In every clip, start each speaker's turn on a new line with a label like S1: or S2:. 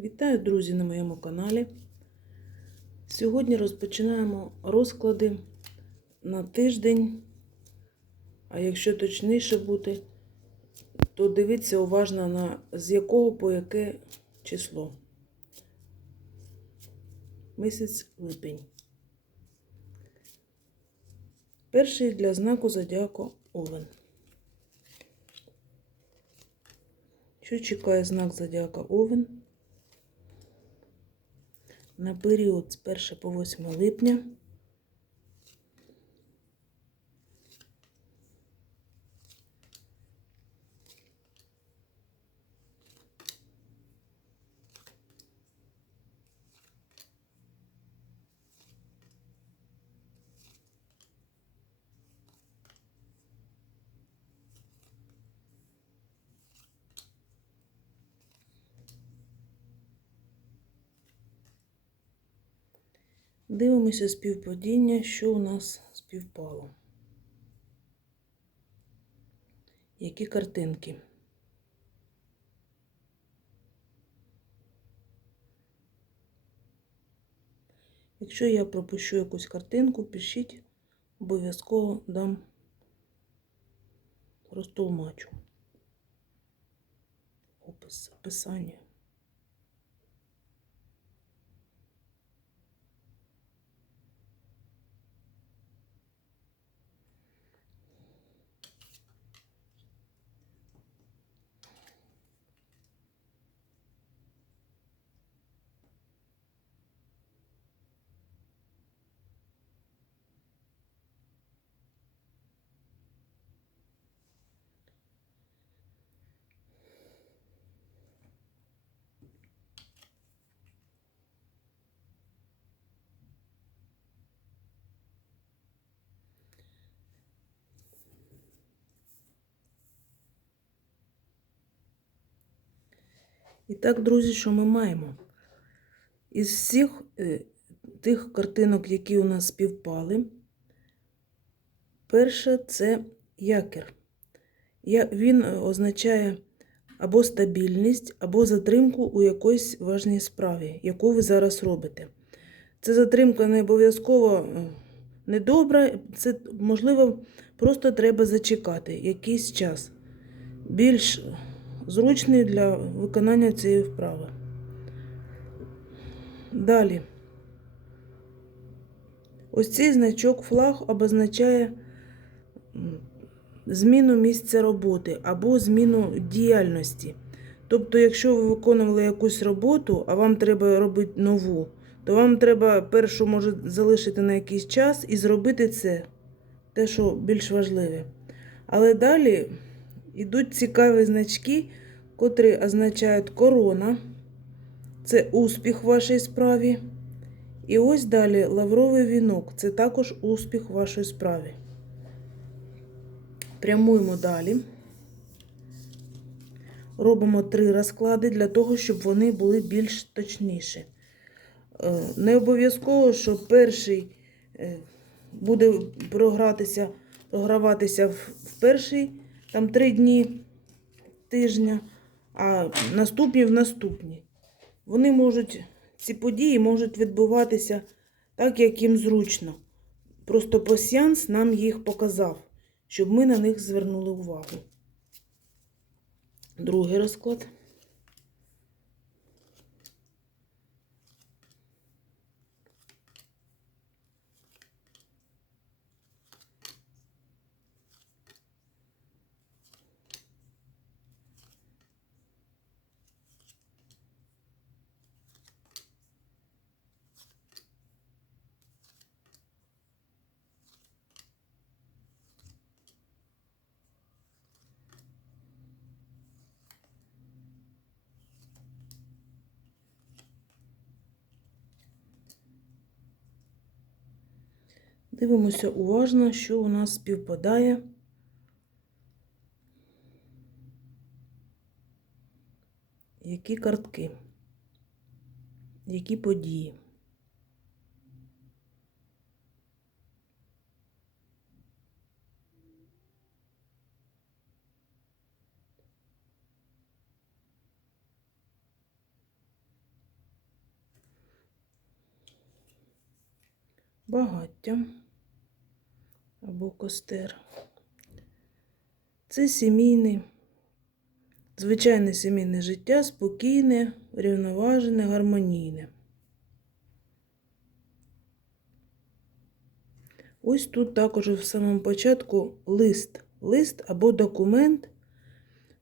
S1: Вітаю, друзі, на моєму каналі. Сьогодні розпочинаємо розклади на тиждень. А якщо точніше бути, то дивіться уважно на з якого по яке число. Місяць липень. Перший для знаку зодіаку Овен. Що чекає знак зодіака Овен? На період з 1 по 8 липня. Дивимося співпадіння, що у нас співпало. Які картинки? Якщо я пропущу якусь картинку, пишіть, обов'язково дам розтолмачу. Опис, описання. І так, друзі, що ми маємо? Із всіх е, тих картинок, які у нас співпали, перше це якір. Він е, означає або стабільність, або затримку у якоїсь важній справі, яку ви зараз робите. Це затримка не обов'язково е, недобра, це, можливо, просто треба зачекати якийсь час. Більш зручний для виконання цієї вправи. Далі. Ось цей значок флаг обозначає зміну місця роботи або зміну діяльності. Тобто, якщо ви виконували якусь роботу, а вам треба робити нову, то вам треба першу може залишити на якийсь час і зробити це, те, що більш важливе. Але далі йдуть цікаві значки, котрі означають корона. Це успіх в вашій справі. І ось далі лавровий вінок це також успіх в вашій справі. Прямуємо далі. Робимо три розклади для того, щоб вони були більш точніші. Е, не обов'язково, що перший е, буде програтися, програватися в перший там три дні тижня, а наступні в наступні. Вони можуть, ці події можуть відбуватися так, як їм зручно. Просто пасіанс нам їх показав, щоб ми на них звернули увагу. Другий розклад. Дивимося уважно, що у нас співпадає. Які картки, які події. Багаття або костер. Це сімейне, звичайне сімейне життя, спокійне, рівноважене, гармонійне. Ось тут також в самому початку лист. Лист або документ.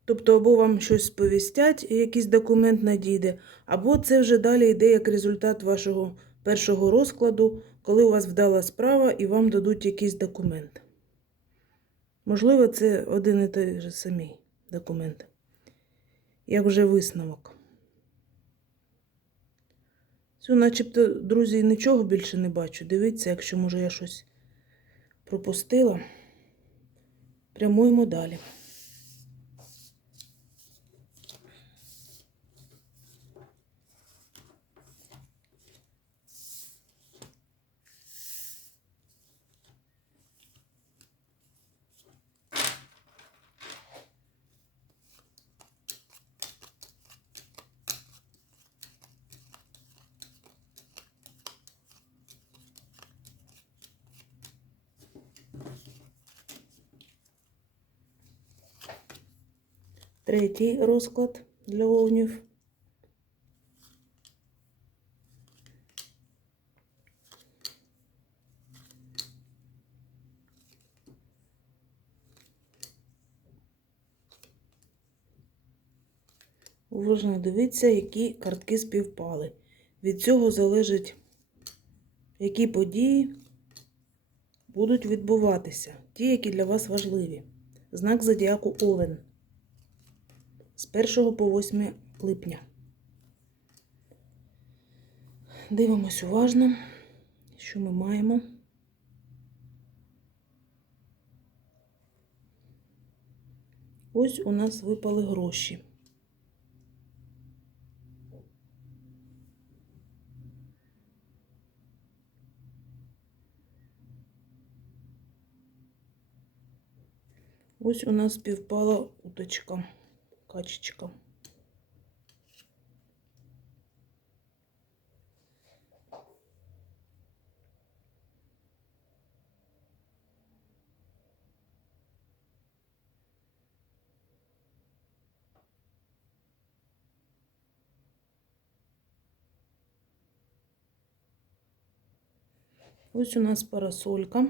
S1: Тобто, або вам щось сповістять, і якийсь документ надійде, або це вже далі йде як результат вашого першого розкладу, коли у вас вдала справа і вам дадуть якийсь документ. Можливо, це один і той же самий документ. Як вже висновок. Все, начебто, друзі, нічого більше не бачу. Дивіться, якщо, може, я щось пропустила. Прямуємо далі. Третій розклад для овнів. Уважно дивіться, які картки співпали. Від цього залежить, які події будуть відбуватися, ті, які для вас важливі. Знак зодіаку Овен з 1 по 8 липня. Дивимось уважно, що ми маємо. Ось у нас випали гроші. Ось у нас співпала уточка, качечка. Ось у нас парасолька.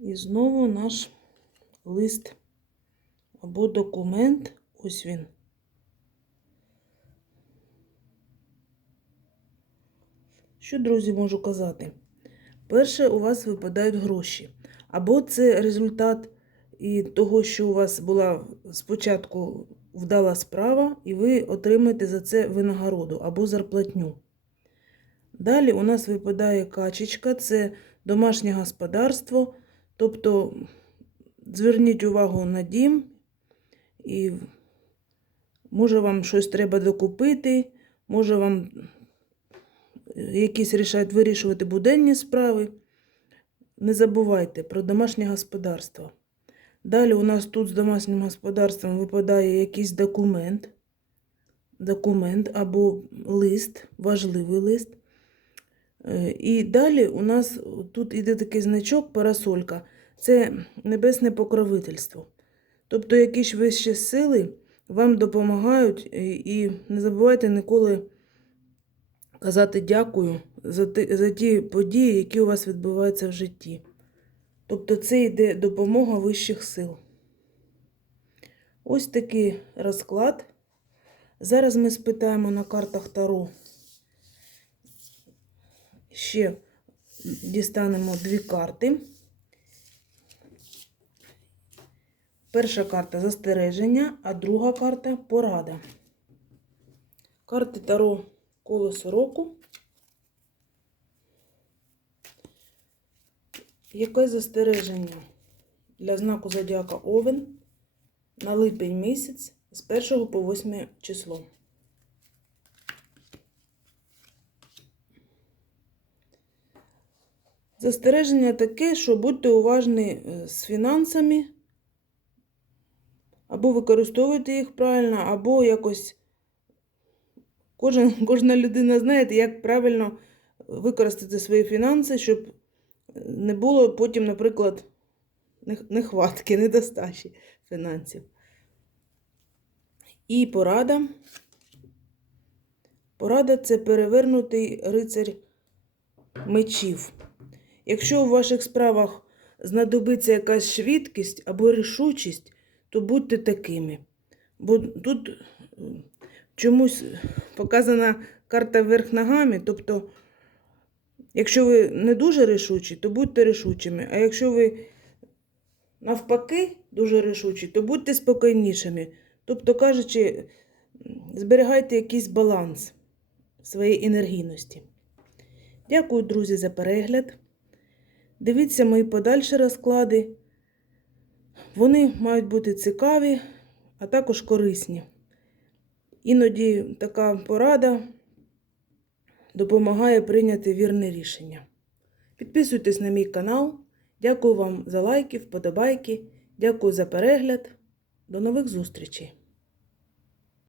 S1: І знову наш лист або документ. Ось він. Що, друзі, можу казати? Перше, у вас випадають гроші. Або це результат і того, що у вас була спочатку вдала справа, і ви отримаєте за це винагороду або зарплатню. Далі у нас випадає качечка, це домашнє господарство. Тобто зверніть увагу на дім, і може вам щось треба докупити, може вам якісь рішають вирішувати буденні справи. Не забувайте про домашнє господарство. Далі у нас тут з домашнім господарством випадає якийсь документ, документ або лист, важливий лист. Е, І далі у нас тут іде такий значок, парасолька. Це небесне покровительство. Тобто якісь вищі сили вам допомагають, і- не забувайте ніколи казати дякую за ті, за ті події, які у вас відбуваються в житті. Тобто це йде допомога вищих сил. Ось такий розклад. Зараз ми спитаємо на картах Таро. Ще дістанемо дві карти. Перша карта застереження, а друга карта порада. Карти Таро колесо року. Яке застереження для знаку Зодіака Овен на липень місяць з 1 по 8 число? Застереження таке, що будьте уважні е, з фінансами, або використовуйте їх правильно, або якось кожен, кожна людина знає, як правильно використати свої фінанси, щоб не було потім, наприклад, нехватки, недостачі фінансів. І порада. Порада це перевернутий рицарь мечів. Якщо у ваших справах знадобиться якась швидкість або рішучість, то будьте такими. Бо тут е, чомусь показана карта вверх ногами. Тобто, якщо ви не дуже рішучі, то будьте рішучими. А якщо ви навпаки дуже рішучі, то будьте спокійнішими. Тобто, кажучи, зберігайте якийсь баланс своєї енергійності. Дякую, друзі, за перегляд. Дивіться мої подальші розклади. Вони мають бути цікаві, а також корисні. Іноді така порада допомагає прийняти вірне рішення. Підписуйтесь на мій канал. Дякую вам за лайки, вподобайки. Дякую за перегляд. До нових зустрічей!